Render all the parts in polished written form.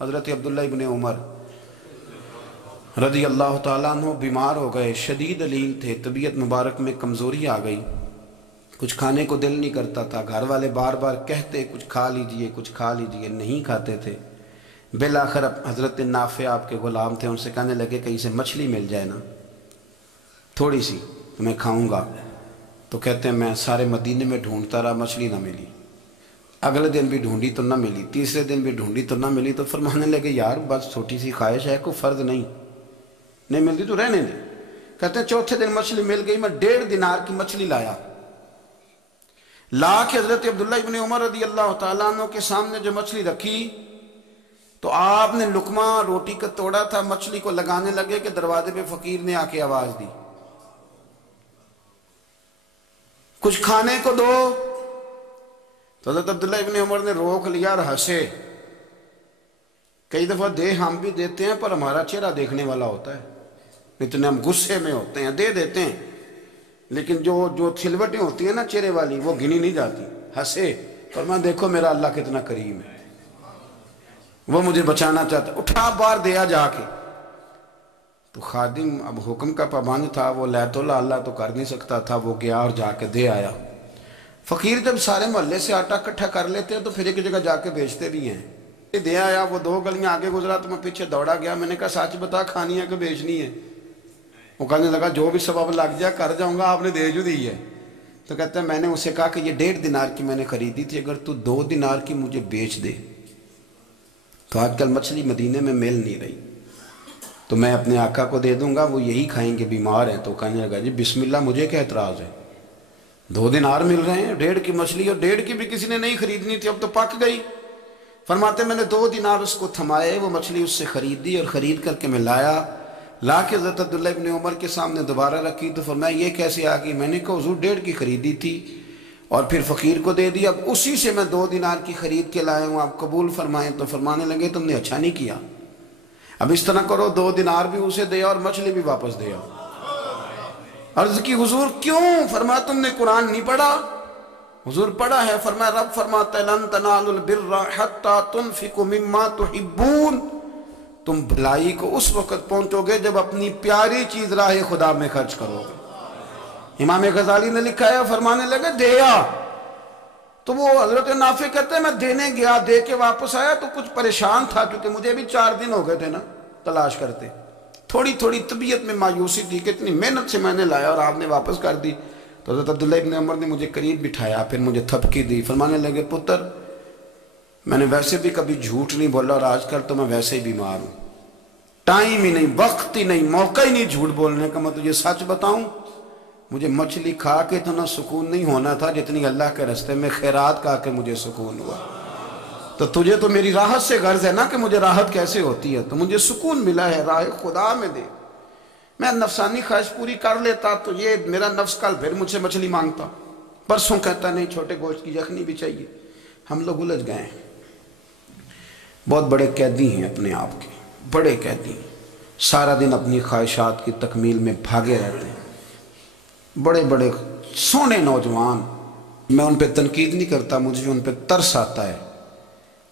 حضرت عبداللہ ابن عمر رضی اللہ تعالیٰ عنہ بیمار ہو گئے، شدید علیم تھے، طبیعت مبارک میں کمزوری آ گئی، کچھ کھانے کو دل نہیں کرتا تھا، گھر والے بار بار کہتے کچھ کھا لیجئے کچھ کھا لیجئے، نہیں کھاتے تھے۔ بالآخر حضرت نافع آپ کے غلام تھے، ان سے کہنے لگے کہیں سے مچھلی مل جائے نا تھوڑی سی تو میں کھاؤں گا۔ تو کہتے ہیں میں سارے مدینے میں ڈھونڈتا رہا، مچھلی نہ ملی، اگلے دن بھی ڈھونڈی تو نہ ملی، تیسرے دن بھی ڈھونڈی تو نہ ملی، تو فرمانے لگے یار بس چھوٹی سی خواہش ہے، کوئی فرض نہیں ملتی تو رہنے دے۔ کہتے ہیں چوتھے دن مچھلی مل گئی، میں 1.5 دینار کی مچھلی لایا، لا کے حضرت عبداللہ ابن عمر رضی اللہ تعالیٰ عنہ کے سامنے جو مچھلی رکھی تو آپ نے لقمہ روٹی کا توڑا تھا، مچھلی کو لگانے لگے کہ دروازے پہ فقیر نے آ کے آواز دی کچھ کھانے کو دو۔ تو حضرت عبداللہ ابن عمر نے روک لیا اور ہنسے۔ کئی دفعہ دے ہم بھی دیتے ہیں پر ہمارا چہرہ دیکھنے والا ہوتا ہے، اتنے ہم غصے میں ہوتے ہیں، دے دیتے ہیں، لیکن جو تھلوٹیں ہوتی ہیں نا چہرے والی وہ گنی نہیں جاتی۔ ہنسے، فرمایا دیکھو میرا اللہ کتنا کریم ہے، وہ مجھے بچانا چاہتا ہے، اٹھا بار دیا جا کے۔ تو خادم اب حکم کا پابند تھا، وہ لیت اللہ تو کر نہیں سکتا تھا، وہ گیا اور جا کے دے آیا۔ فقیر جب سارے محلے سے آٹا اکٹھا کر لیتے ہیں تو پھر ایک جگہ جا کے بیچتے بھی ہیں۔ دے آیا، وہ 2 گلیاں آگے گزرا تو میں پیچھے دوڑا گیا، میں نے کہا سچ بتا کھانی ہے کہ بیچنی ہے؟ وہ کہنے لگا جو بھی سبب لگ جائے کر جاؤں گا، آپ نے دے جو دی ہے۔ تو کہتا ہے میں نے اسے کہا کہ یہ 1.5 دینار کی میں نے خریدی تھی، اگر تو 2 دینار کی مجھے بیچ دے تو آج کل مچھلی مدینے میں مل نہیں رہی تو میں اپنے آقا کو دے دوں گا، وہ یہی کھائیں گے، بیمار ہیں۔ تو کہنے لگا جی بسم اللہ، مجھے کیا اعتراض ہے، 2 دینار مل رہے ہیں، 1.5 کی مچھلی، اور 1.5 کی بھی کسی نے نہیں خریدنی تھی، اب تو پک گئی۔ فرماتے میں نے 2 دینار اس کو تھمائے، وہ مچھلی اس سے خریدی اور خرید کر کے میں لا کے حضرت عبداللہ ابن عمر کے سامنے دوبارہ رکھی۔ تو فرمایا یہ کیسے آ گئی؟ میں نے کہا حضور 1.5 کی خریدی تھی اور پھر فقیر کو دے دی، اب اسی سے میں 2 دینار کی خرید کے لائے ہوں، آپ قبول فرمائیں۔ تو فرمانے لگے تم نے اچھا نہیں کیا، اب اس طرح کرو 2 دینار بھی اسے دیا اور مچھلی بھی واپس دیا۔ عرض کی حضور کیوں؟ فرمایا تم نے قرآن نہیں پڑھا؟ حضور پڑھا ہے۔ فرمایا رب فرماتا ہے لن تنالوا البر حتی تنفقوا مما تحبون، تم بھلائی کو اس وقت پہنچو گے جب اپنی پیاری چیز راہ خدا میں خرچ کرو گے۔ امام غزالی نے لکھا ہے، فرمانے لگے دیا تو وہ حضرت نافع کہتے ہیں میں دینے گیا، دے کے واپس آیا تو کچھ پریشان تھا کیونکہ مجھے بھی 4 دن ہو گئے تھے نا تلاش کرتے، تھوڑی طبیعت میں مایوسی تھی کہ اتنی محنت سے میں نے لایا اور آپ نے واپس کر دی۔ تو حضرت عبداللہ ابن عمر نے مجھے قریب بٹھایا، پھر مجھے تھپکی دی، فرمانے لگے پتر میں نے ویسے بھی کبھی جھوٹ نہیں بولا اور آج کل تو میں ویسے ہی بیمار ہوں، ٹائم ہی نہیں، وقت ہی نہیں، موقع ہی نہیں جھوٹ بولنے کا، میں تجھے سچ بتاؤں مجھے مچھلی کھا کے اتنا سکون نہیں ہونا تھا جتنی اللہ کے راستے میں خیرات کھا کے مجھے سکون ہوا۔ تو تجھے تو میری راحت سے غرض ہے نا کہ مجھے راحت کیسے ہوتی ہے، تو مجھے سکون ملا ہے راہ خدا میں دے، میں نفسانی خواہش پوری کر لیتا تو یہ میرا نفس کل پھر مجھ سے مچھلی مانگتا، پرسوں کہتا نہیں چھوٹے گوشت کی یخنی بھی چاہیے۔ ہم لوگ الجھ گئے ہیں، بہت بڑے قیدی ہیں اپنے آپ کے، بڑے قیدی ہیں، سارا دن اپنی خواہشات کی تکمیل میں بھاگے رہتے ہیں، بڑے بڑے سونے نوجوان۔ میں ان پہ تنقید نہیں کرتا، مجھے ان پہ ترس آتا ہے،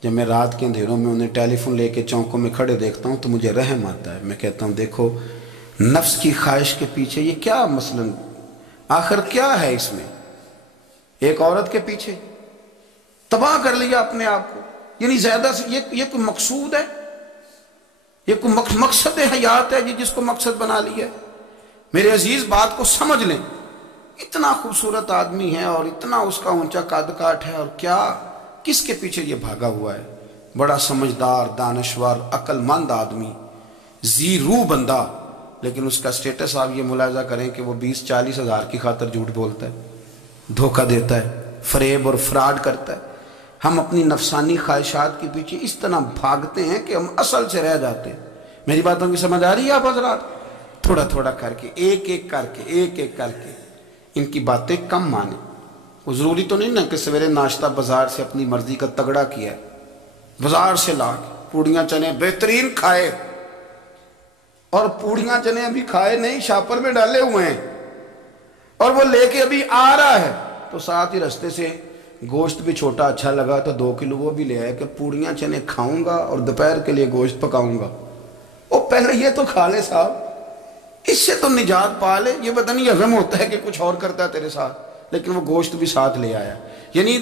جب میں رات کے اندھیروں میں انہیں ٹیلی فون لے کے چوکوں میں کھڑے دیکھتا ہوں تو مجھے رحم آتا ہے۔ میں کہتا ہوں دیکھو نفس کی خواہش کے پیچھے یہ کیا مثلا آخر کیا ہے اس میں، ایک عورت کے پیچھے تباہ کر لیا اپنے آپ کو، یعنی زیادہ سے یہ کوئی مقصود ہے، یہ کوئی مقصد حیات ہے جس کو مقصد بنا لیا ہے؟ میرے عزیز بات کو سمجھ لیں، اتنا خوبصورت آدمی ہے اور اتنا اس کا اونچا قد کاٹ ہے، اور کیا کس کے پیچھے یہ بھاگا ہوا ہے؟ بڑا سمجھدار، دانشور، عقل مند آدمی، ذی روح بندہ، لیکن اس کا سٹیٹس آپ یہ ملاحظہ کریں کہ وہ 20-40 ہزار کی خاطر جھوٹ بولتا ہے، دھوکہ دیتا ہے، فریب اور فراڈ کرتا ہے۔ ہم اپنی نفسانی خواہشات کے پیچھے اس طرح بھاگتے ہیں کہ ہم اصل سے رہ جاتے ہیں۔ میری باتوں کی سمجھ آ رہی ہے آپ حضرات؟ تھوڑا تھوڑا کر کے، ایک ایک کر کے ان کی باتیں کم مانیں۔ وہ ضروری تو نہیں نا کہ سویرے ناشتہ بازار سے اپنی مرضی کا تگڑا کیا ہے، بازار سے لا کے پوڑیاں چنے بہترین کھائے، اور پوڑیاں چنے ابھی کھائے نہیں، شاپر میں ڈالے ہوئے ہیں، اور وہ لے کے ابھی آ رہا ہے تو ساتھ ہی رستے سے گوشت بھی چھوٹا اچھا لگا تو 2 کلو وہ بھی لے آئے کہ پوڑیاں چنے کھاؤں گا اور دوپہر کے لیے گوشت پکاؤں گا۔ وہ پہلے یہ تو کھا لے صاحب، اس سے تو نجات پا لے، یہ پتہ نہیں ہضم ہوتا ہے کہ کچھ اور کرتا ہے تیرے ساتھ، لیکن وہ گوشت بھی ساتھ لے آیا۔ یعنی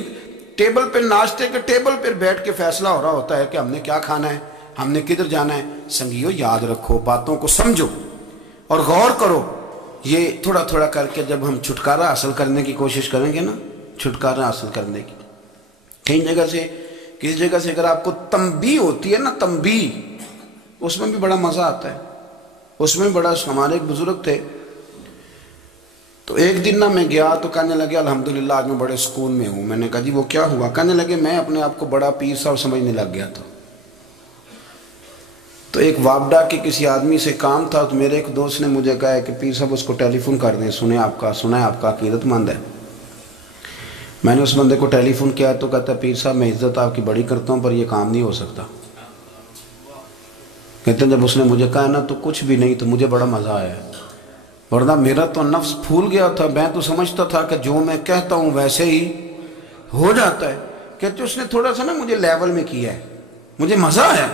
ٹیبل پہ، ناشتے کے ٹیبل پہ بیٹھ کے فیصلہ ہو رہا ہوتا ہے کہ ہم نے کیا کھانا ہے، ہم نے کدھر جانا ہے۔ سنگیو یاد رکھو، باتوں کو سمجھو اور غور کرو۔ یہ تھوڑا تھوڑا کر کے جب ہم چھٹکارا حاصل کرنے کی کوشش کریں گے نا، چھٹکارا حاصل کرنے کی، کئی جگہ سے، کسی جگہ سے اگر آپ کو تنبیہ ہوتی ہے نا، تنبیہ، اس میں بھی بڑا مزہ آتا ہے، اس میں بڑا۔ ہمارے ایک بزرگ تھے، تو ایک دن نا میں گیا تو کہنے لگے الحمدللہ آج میں بڑے سکون میں ہوں۔ میں نے کہا جی وہ کیا ہوا؟ کہنے لگے میں اپنے آپ کو بڑا پیر صاحب سمجھنے لگ گیا تھا۔ تو ایک وابڈا کے کسی آدمی سے کام تھا، تو میرے ایک دوست نے مجھے کہا کہ پیر صاحب اس کو ٹیلی فون کر دیں، سنا ہے آپ کا عقیدت مند ہے۔ میں نے اس بندے کو ٹیلی فون کیا تو کہتا پیر صاحب میں عزت آپ کی بڑی کرتا ہوں پر یہ کام نہیں ہو سکتا۔ کہتے ہیں جب اس نے مجھے کہا نا تو کچھ بھی نہیں، تو مجھے بڑا مزہ آیا، ورنہ میرا تو نفس پھول گیا تھا۔ میں تو سمجھتا تھا کہ جو میں کہتا ہوں ویسے ہی ہو جاتا ہے۔ کہتے اس نے تھوڑا سا نا مجھے لیول میں کیا ہے، مجھے مزہ آیا۔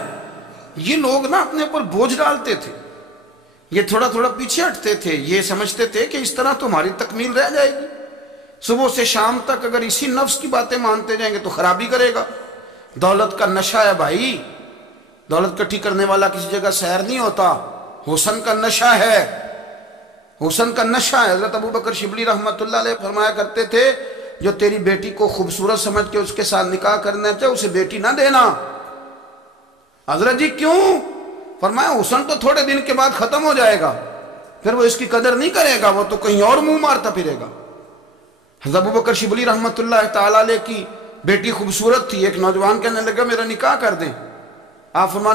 یہ لوگ نا اپنے اوپر بوجھ ڈالتے تھے، یہ تھوڑا تھوڑا پیچھے ہٹتے تھے، یہ سمجھتے تھے کہ اس طرح تو ہماری تکمیل رہ جائے گی۔ صبح سے شام تک اگر اسی نفس کی باتیں مانتے جائیں گے تو خرابی کرے گا۔ دولت کا نشہ ہے بھائی، دولت کٹھی کرنے والا کسی جگہ سیر نہیں ہوتا، حسن کا نشہ ہے، حسن کا نشہ ہے۔ حضرت ابو بکر شبلی رحمۃ اللہ علیہ فرمایا کرتے تھے جو تیری بیٹی کو خوبصورت سمجھ کے اس کے ساتھ نکاح کرنا چاہے اسے بیٹی نہ دینا۔ حضرت جی کیوں؟ فرمایا حسن تو تھوڑے دن کے بعد ختم ہو جائے گا، پھر وہ اس کی قدر نہیں کرے گا، وہ تو کہیں اور منہ مارتا پھرے گا۔ حضرت ابو بکر شبلی رحمۃ اللہ تعالیٰ علیہ کی بیٹی خوبصورت تھی، ایک نوجوان کہنے لگا میرا نکاح کر دیں۔ آپ فرمایا